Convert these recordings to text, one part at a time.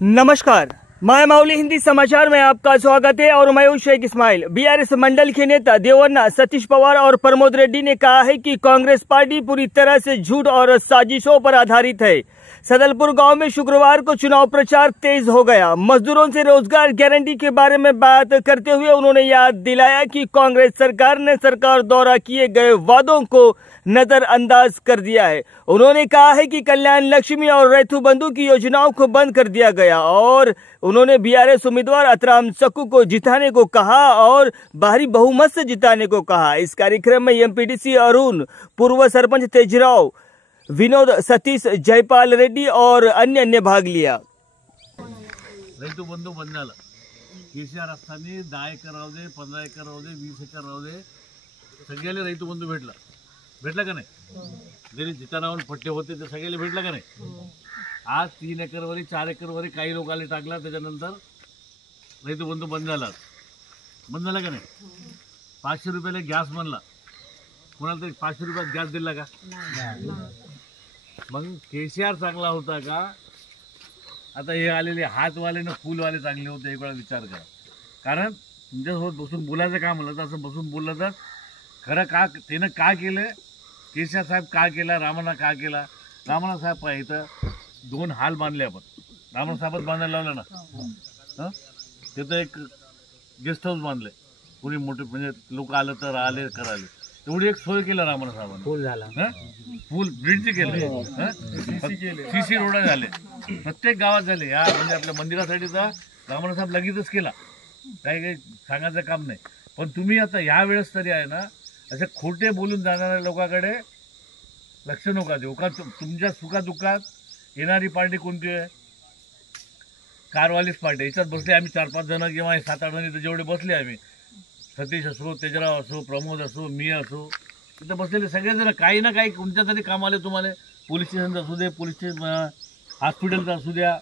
नमस्कार, मैं माउली हिंदी समाचार में आपका स्वागत है और मैं हूं शेख इस्माइल। बीआरएस मंडल के नेता देवन्ना सतीश पवार और प्रमोद रेड्डी ने कहा है कि कांग्रेस पार्टी पूरी तरह से झूठ और साजिशों पर आधारित है। सदलपुर गांव में शुक्रवार को चुनाव प्रचार तेज हो गया। मजदूरों से रोजगार गारंटी के बारे में बात करते हुए उन्होंने याद दिलाया कि कांग्रेस सरकार ने सरकार द्वारा किए गए वादों को नजरअंदाज कर दिया है। उन्होंने कहा है कि कल्याण लक्ष्मी और रैथू बंधु की योजनाओं को बंद कर दिया गया और उन्होंने बीआरएस उम्मीदवार अतराम सक्कू को जिताने को कहा और भारी बहुमत से जिताने को कहा। इस कार्यक्रम में एमपीडीसी अरुण, पूर्व सरपंच तेजराव, विनोद, सतीश, जयपाल रेड्डी और अन्य भाग लिया। रैतू बंधू बंद झाला। केसीआर असताना 10 एकर राहू दे, 15 एकर राहू दे, 20 एकर राहू दे, सगळ्याला रैतू बंधू भेटला का नाही? जरी जितानावर पट्टे होते ते सगळ्याला भेटला का नाही? आज 3 एकरवरी 4 एकरवरी काही लोकांनी टाकला, त्याच्यानंतर रैतू बंधू बंद झाला का नाही? 500 रुपयाला गॅस म्हणला, कोणाला तरी 500 रुपयात गॅस दिला का? मग केसीआर चांगला होता का? आता हे आलेले हातवाले ना फुलवाले चांगले होते, एक वेळा विचार करा। कारण तुमच्यासोबत बसून बोलायचं काम म्हणलं तर असं बसून बोललं तर खरं का त्यानं का केलं, केसीआर साहेब का केला, रामण्णा का केला? रामण्णा साहेब पाहिजे इथं 2 हाल बांधले आपण, रामण्णा साहेबच बांधायला लावलं ना। तिथं एक गेस्ट हाऊस बांधले, कोणी मोठे म्हणजे लोक आलं तर आले करायला, तेवढी एक सोय केलं रामण्णा साहेबांनी। फुल झाला, फुल ब्रिडचे केले, सीसी रोड झाले, प्रत्येक गावात झाले। या म्हणजे आपल्या मंदिरासाठी तर रामण्णा साहेब लगेचच केला, काही सांगायचं काम नाही। पण तुम्ही आता ह्या वेळेस तरी आहे ना, असे खोटे बोलून जाणाऱ्या लोकांकडे लक्ष नका देऊ का? तुमच्या सुखादुःखात येणारी पार्टी कोणती आहे? कारवालीच पार्टी। याच्यात बसले आम्ही 4-5 जण किंवा 7-8 जण इथं जेवढे बसले आम्ही, सतीश असो, तेजराव असो, प्रमोद असो, मी असो, तिथं बसलेले सगळेजण काही ना काही कोणत्या तरी कामाला तुम्हाला पोलीस स्टेशनचं असू दे, पोलीस हॉस्पिटलचं असू द्या,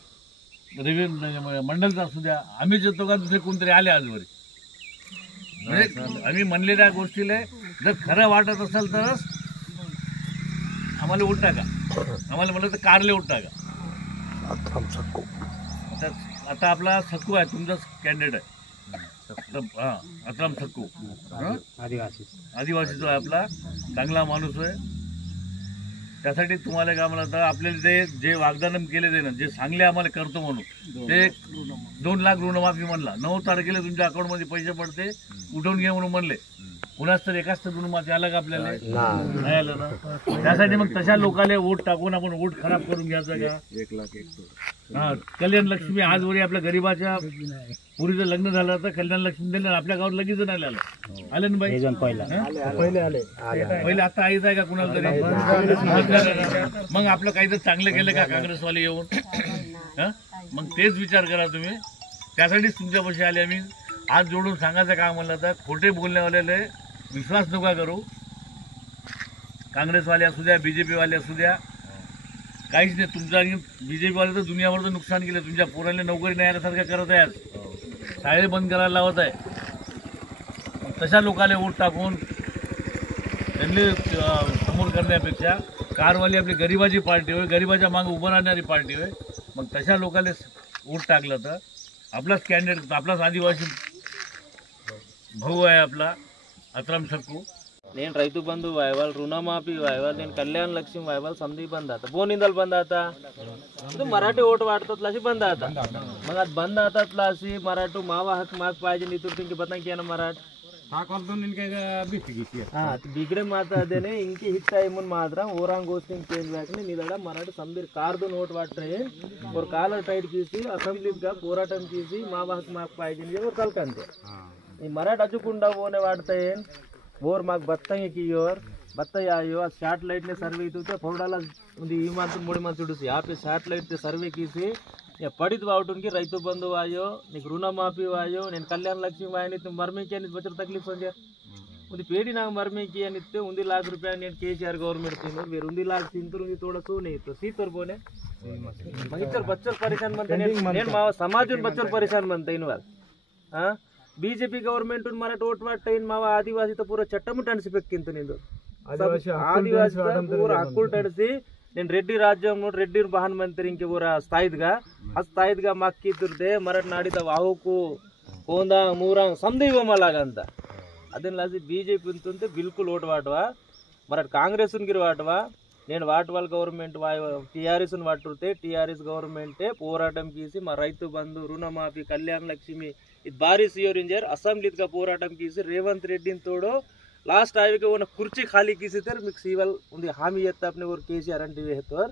रेव्हेन्यू मंडलचं असू द्या, आम्ही जेतो का दुसरे कोणतरी आले आजवरी। म्हणजे आम्ही म्हणलेल्या गोष्टीला जर खरं वाटत असेल तरच आम्हाला वोट टाका, आम्हाला म्हणलं तर कारले वोट टाका। आता आपला सक्कू आहे, तुमचाच कॅन्डिडेट आहे, अतराम सक्कू, आदिवासीचा आहे आपला, चांगला माणूस आहे। त्यासाठी तुम्हाला काय म्हणलं तर आपल्याला जे वाग्दान केले ते ना, जे सांगले आम्हाला करतो म्हणून, ते 2 लाख ऋणमाफी म्हणला, 9 तारखेला तुमच्या अकाउंटमध्ये पैसे पडते, उठवून घे म्हणून म्हणले। कुणाच तर एकाच तर ऋणमाफी आलं का आपल्याला? नाही आलं ना। त्यासाठी मग तशा लोकांना वोट टाकून आपण वोट खराब करून घ्यायचं का? 1 लाख 1 करोड। कल्याण लक्ष्मी आजवरी आपल्या गरीबाच्या पुरीचं लग्न झालं तर कल्याण लक्ष्मी दिलं, आपल्या गावात लगेच नाही आलं, आलं ना बाई? पहिले आता आईच आहे का कुणाला तरी? मग आपलं काहीतरी चांगलं केलं का काँग्रेसवाले येऊन? मग तेच विचार करा तुम्ही। त्यासाठीच तुमच्यापाशी आले आम्ही। आज जोडून सांगायचं काम म्हणलं तर खोटे बोलण्यावाल्याला विश्वास नका करू। काँग्रेसवाले असू द्या, बीजेपीवाले असू द्या, काहीच नाही। तुमचा बीजेपीवाले तर दुनियाभरचं नुकसान केलं, तुमच्या पोरांना नोकरी नाही आल्यासारखं करत आहे, आज शाळे बंद करायला लावत आहे। तशा लोकांना वोट टाकून त्यांनी समोर करण्यापेक्षा कारवाली आपली गरिबाची पार्टी होय, गरिबाच्या मागे उभं राहणारी पार्टी होय, मग तशा लोकांना वोट टाकलं तर आपलाच कॅन्डिडेट, आपलाच आदिवासी भाऊ आहे आपला अतराम सक्कू। నేను రైతు బంధు వాయవాల్ రుణమాఫీ వాయవాల్ నేను కళ్యాण लक्ष्मी वायवाल समधी बंद आता बोनिंदल बंद आता तो मराठी वोट वाटतात अशी बंद आता। मग आज बंद आता अशी मराठी मावा हक माग पाहिजे नितुर तिंके पता क्या ना मराठ बिगड़े माता देने इंके हिट टाइम मात्र ओरांग गोस्टिंग चेंज व्याकने निदड़ा मराठी संबीर कार 2 वोट वाट रहे और कालर टाइट कीसी असेंबली का పోరాటం कीसी मावा हक माग पाहिजे और कल कंते ఈ మరాఠ అజుకుండా పోనే వాడతాయి बोर माग बत्ताई की ओर बत्ताई आयो सैटेलाइट ने सर्वे इतुते फोरडाला उंदी ई मात्र मोडी मात्र चुडुसी यहाँ पे सैटेलाइट ते सर्वे कीसी या पडित वाउटुन की रैतु बंधु आयो नीक ऋणमाफी आयो నేను कल्याण लक्ष्मी वायनी तुम मरमे की बचर तकलीफ संगे उंदी पेडी ना मरमे की नित्ते 1 लाख रुपया ने केसीआर गवर्नमेंट तीन वेर 1 लाख तीन उंदी थोड़ा सो नहीं तो सीतर बोने मगितर बच्चर परेशान बनते నేను మా సమాజం बच्चर परेशान बनते इनवाल हां बीजेपी गवर्नमेंट मराठ वोट वाटते मावा आदिवासी तो पूरा चट्टम टणसिपेक्किंत निंदो आदिवासी पूरा हक्कुल टणसी నేను రెడ్డి రాజ్యం రెడ్డి ప్రధానమంత్రి ఇంకే ఊర స్థాయిగా ಹಸ್ತಾಯ್ದ್ಗ ಮಕ್ಕಿದ್ದೆ ಮರಾಠ ನಾಡಿದ ವಾಹುಕು ಕೋಂದಾಂಗ್ ಮೂರಾಂಗ್ ಸಮದಿ ಇವಮಲಾಗಂತ ಅದನ್ನ లాసి బీజేపీ ఉంటుంటే బిల్కుల్ ఓటు వాటవా మరాఠ కాంగ్రెస్ గిరి వాటవా నేను వాటవాల్ గవర్నమెంట్ టీఆర్ఎస్ వాటుతే టీఆర్ఎస్ గవర్నమెంటే పోరాటం చేసి మా రైతు బంధు రుణమాఫీ కళ్యాణ లక్ష్మి ఇది భారీ సియోరింజర్ అసెంబ్లీగా పోరాటం చేసి రేవంత్ రెడ్డిని తోడు लास्ट आवे के वो कुर्ची खाली किसी तर मिक्स सीवल उन्हें हामी येता अपने और केसीआर अंटी वे हेतुर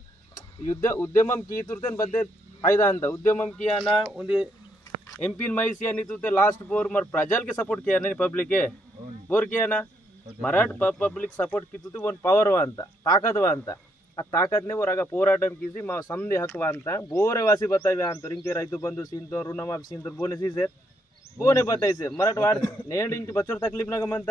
युद्ध उद्यमम की तुरतेन बदे फायदा अंता उद्यमम किया ना उन्हें एमपी माइसिया नहीं तुरते लास्ट बोर मर प्रजल के सपोर्ट किया नहीं पब्लिक के बोर किया ना मराठ पब्लिक सपोर्ट की तुरते वन पावर वांता ताकत वांता आ ताकत ने वो रागा पोराटम किसी मा समझे हक वांता बोरे वासी बतावे अंतर इनके राइतु बंधु सींतो रुणमाफी सींतो बोने सीजर बोने बताइसे मराठ वाड़ నేను ఇంటి బచ్చర్ తక్లీఫ్ నగమంత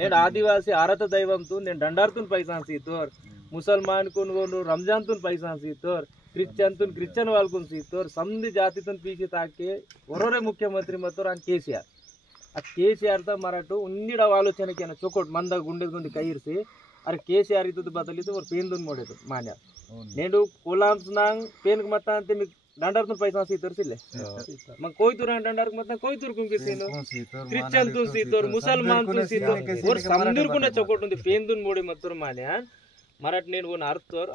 నేను ఆదివాసి ఆరత దైవంతో నేను దండార్తున్ పైసాన్ సీతోర్ ముసల్మాన్ కున్ రంజాన్ तुन పైసాన్ సీతోర్ క్రిస్టియన్ వాళ్ళకున్ సీతోర్ సంధి జాతితున్ పీకి తాకే ఒరొరే ముఖ్యమంత్రి మతోర్ అని కేసీఆర్ ఆ కేసీఆర్ తో మరాఠు ఉన్నిడ ఆలోచనకి అన్న చొకోట్ మంద గుండె కైర్సి అరే కేసీఆర్ ఇతు బదలితే और पेंदुन मोडेतो मान्या నేను कोलाम्स नांग पेन मत अंते मी डांडार तुन पैसा सीतर सिले मग कोई तुरा डांडार मत कोई तुर कुंके सीनो क्रिश्चियन तुन सीतर मुसलमान तुन सीतर और समंदर कुना चकोट उंदी पेंदुन मोडे मत्तुर मान्या मराठ నేను వన్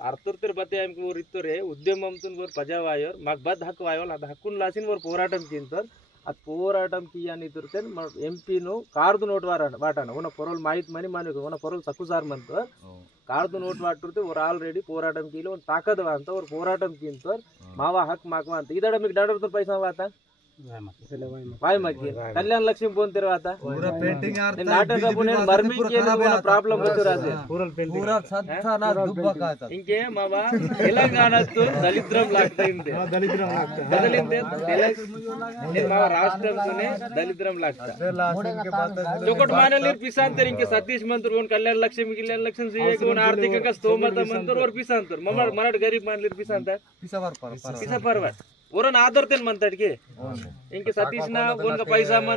అర్థర్ బతే ఆమెకు ఓ రిత్తరే ఉద్యమంతున్ ఓ పజావాయర్ మాకు బద్ హక్కు వాయల్ అది హక్కున్ లాసిన్ ఓ పోరాటం కింతర్ ఆ పోరాటం కియాని తుర్తెన్ ఎంపీ ను కార్డు నోట్ వాటాన ఉన్న పొరల్ మాయిత్ మని మనకు ఉన్న పొరల్ సక్కుసార్ మంత कार्ड नोट वाटुरते और ऑलरेडी पोराटम कीलो और ताकत वांता और पोराटम कींतर मावा हक मागवांता इधर मिक डाडर तो पैसा वाता वाय मकी कल्याण लक्ष्मी बोन तेरवाता पूरा पेंटिंग यार नाटक अपने मर्मी के ना प्रॉब्लम होतो रासे पूरा सत्ता ना दुब्बा काता इंके मावा तेलंगाणा तो दलिद्रम लागता इंते दलिद्रम लागता बदलिंते तेलंगाणा मावा राष्ट्रम तोने दलिद्रम लागता जोकट मानलीर पिसांतर इंके सतीश मंत्र कोण कल्याण लक्ष्मी से कोण आर्थिक का स्तोमता मंत्र और पिसांतर मराठ गरीब मानलीर पिसांतर पिसा परवर वरन आदरतेन म्हणतात की इंके सतीश ना कोण का पैसा